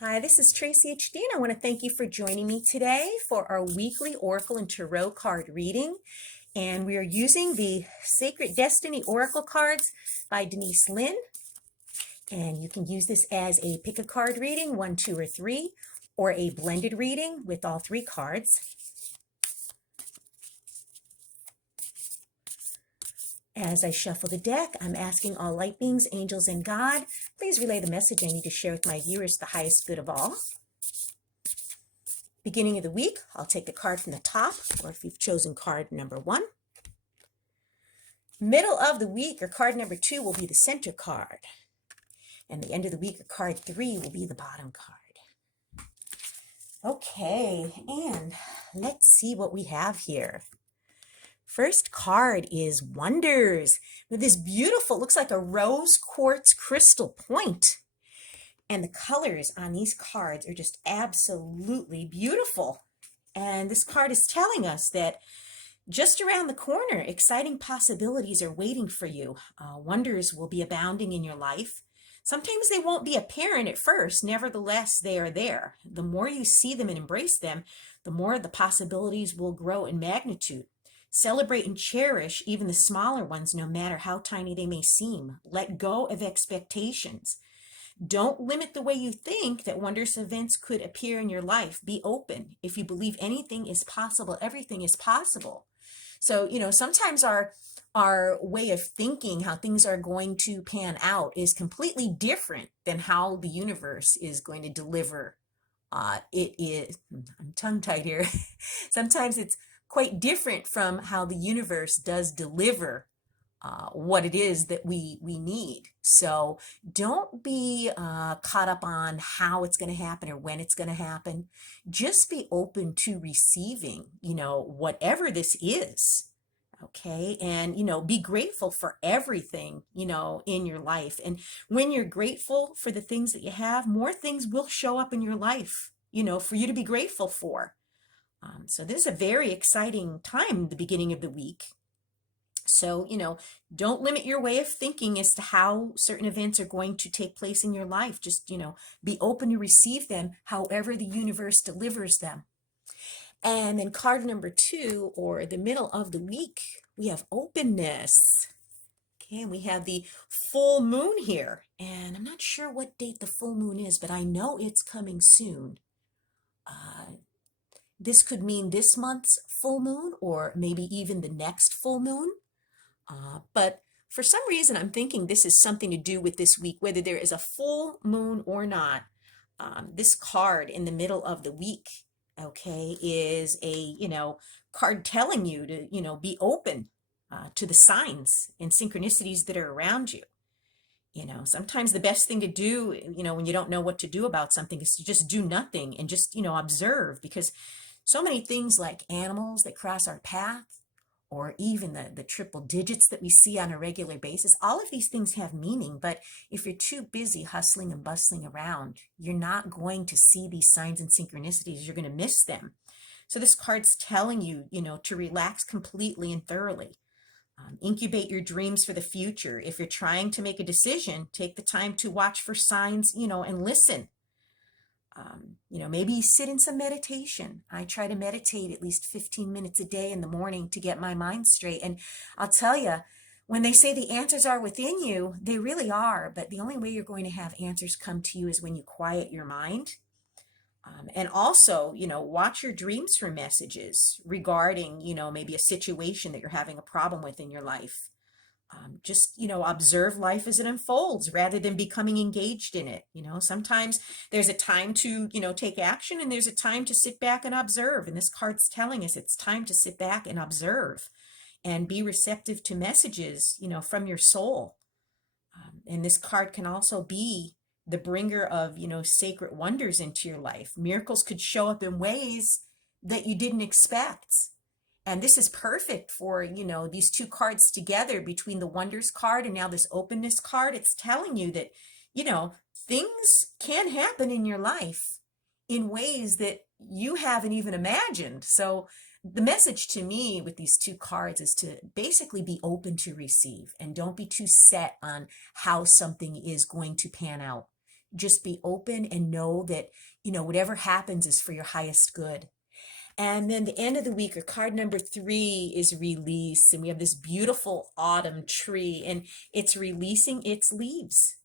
Hi, this is Traceyhd, and I want to thank you for joining me today for our weekly Oracle and Tarot card reading. And we are using the Sacred Destiny Oracle cards by Denise Linn. And you can use this as a pick a card reading, 1, 2, or 3, or a blended reading with all 3 cards. As I shuffle the deck, I'm asking all light beings, angels, and God, please relay the message I need to share with my viewers, the highest good of all. Beginning of the week, I'll take the card from the top, or if you've chosen card number 1. Middle of the week, or card number 2, will be the center card. And the end of the week, or card 3, will be the bottom card. Okay, and let's see what we have here. First card is Wonders, with this beautiful, looks like a rose quartz crystal point. And the colors on these cards are just absolutely beautiful. And this card is telling us that just around the corner, exciting possibilities are waiting for you. Wonders will be abounding in your life. Sometimes they won't be apparent at first. Nevertheless, they are there. The more you see them and embrace them, the more the possibilities will grow in magnitude. Celebrate and cherish even the smaller ones, no matter how tiny they may seem. Let go of expectations. Don't limit the way you think that wondrous events could appear in your life. Be open. If you believe anything is possible, everything is possible. So, sometimes our way of thinking how things are going to pan out is completely different than how the universe is going to deliver. I'm tongue-tied here. Sometimes it's quite different from how the universe does deliver what it is that we need. So don't be caught up on how it's going to happen or when it's going to happen. Just be open to receiving, whatever this is. Okay. And, be grateful for everything, in your life. And when you're grateful for the things that you have, more things will show up in your life, for you to be grateful for. So this is a very exciting time, the beginning of the week. So, don't limit your way of thinking as to how certain events are going to take place in your life. Just, be open to receive them however the universe delivers them. And then card number 2, or the middle of the week, we have openness. Okay, and we have the full moon here. And I'm not sure what date the full moon is, but I know it's coming soon. This could mean this month's full moon, or maybe even the next full moon. But for some reason, I'm thinking this is something to do with this week, whether there is a full moon or not. This card in the middle of the week, okay, is a, card telling you to, be open to the signs and synchronicities that are around you. Sometimes the best thing to do, when you don't know what to do about something is to just do nothing and just, observe, because so many things like animals that cross our path, or even the triple digits that we see on a regular basis, all of these things have meaning. But if you're too busy hustling and bustling around, you're not going to see these signs and synchronicities. You're going to miss them. So this card's telling you, to relax completely and thoroughly. Incubate your dreams for the future. If you're trying to make a decision, take the time to watch for signs, and listen. Maybe sit in some meditation. I try to meditate at least 15 minutes a day in the morning to get my mind straight. And I'll tell you, when they say the answers are within you, they really are. But the only way you're going to have answers come to you is when you quiet your mind. And also, watch your dreams for messages regarding, maybe a situation that you're having a problem with in your life. Just, observe life as it unfolds rather than becoming engaged in it. Sometimes there's a time to, take action, and there's a time to sit back and observe. And this card's telling us it's time to sit back and observe and be receptive to messages, from your soul. And this card can also be the bringer of, sacred wonders into your life. Miracles could show up in ways that you didn't expect. And this is perfect for, these 2 cards together, between the Wonders card and now this Openness card. It's telling you that, things can happen in your life in ways that you haven't even imagined. So the message to me with these 2 cards is to basically be open to receive, and don't be too set on how something is going to pan out. just be open and know that, whatever happens is for your highest good. And then the end of the week, or card number 3, is release. And we have this beautiful autumn tree, and it's releasing its leaves.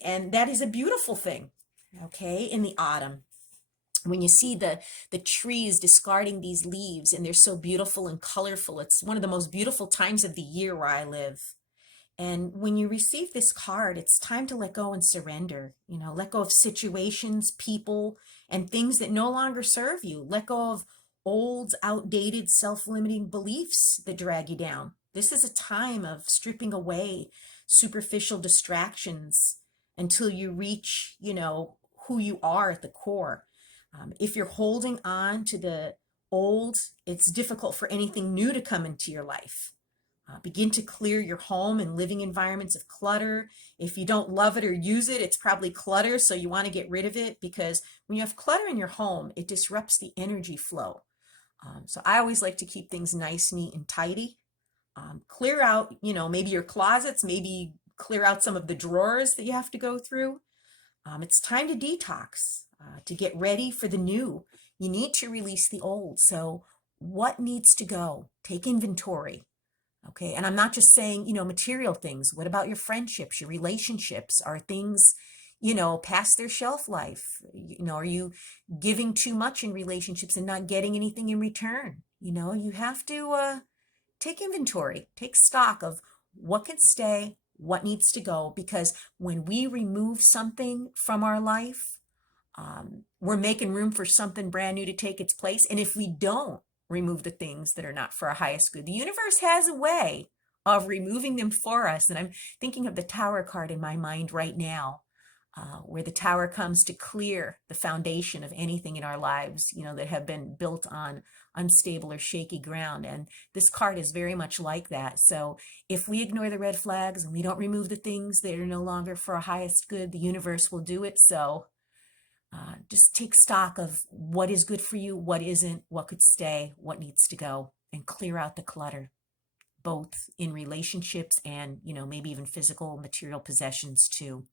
And that is a beautiful thing, okay, in the autumn. When you see the trees discarding these leaves, and they're so beautiful and colorful, it's one of the most beautiful times of the year where I live. And when you receive this card, it's time to let go and surrender. Let go of situations, people, and things that no longer serve you. Let go of old, outdated, self-limiting beliefs that drag you down. This is a time of stripping away superficial distractions until you reach, who you are at the core. If you're holding on to the old, it's difficult for anything new to come into your life. Begin to clear your home and living environments of clutter. If you don't love it or use it, it's probably clutter, so you want to get rid of it, because when you have clutter in your home, it disrupts the energy flow. So I always like to keep things nice, neat, and tidy. Clear out, maybe your closets, maybe clear out some of the drawers that you have to go through. It's time to detox, to get ready for the new. You need to release the old. So what needs to go? Take inventory. Okay. And I'm not just saying, material things. What about your friendships, your relationships? Are things, past their shelf life? Are you giving too much in relationships and not getting anything in return? You have to take inventory, take stock of what can stay, what needs to go, because when we remove something from our life, we're making room for something brand new to take its place. And if we don't remove the things that are not for our highest good, the universe has a way of removing them for us. And I'm thinking of the Tower card in my mind right now, where the Tower comes to clear the foundation of anything in our lives, that have been built on unstable or shaky ground. And this card is very much like that. So if we ignore the red flags and we don't remove the things that are no longer for our highest good, the universe will do it. So just take stock of what is good for you, what isn't, what could stay, what needs to go, and clear out the clutter, both in relationships and, maybe even physical material possessions too.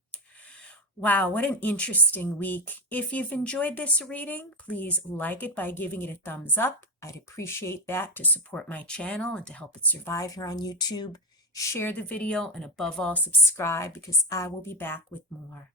Wow, what an interesting week. If you've enjoyed this reading, please like it by giving it a thumbs up. I'd appreciate that to support my channel and to help it survive here on YouTube. Share the video, and above all, subscribe, because I will be back with more.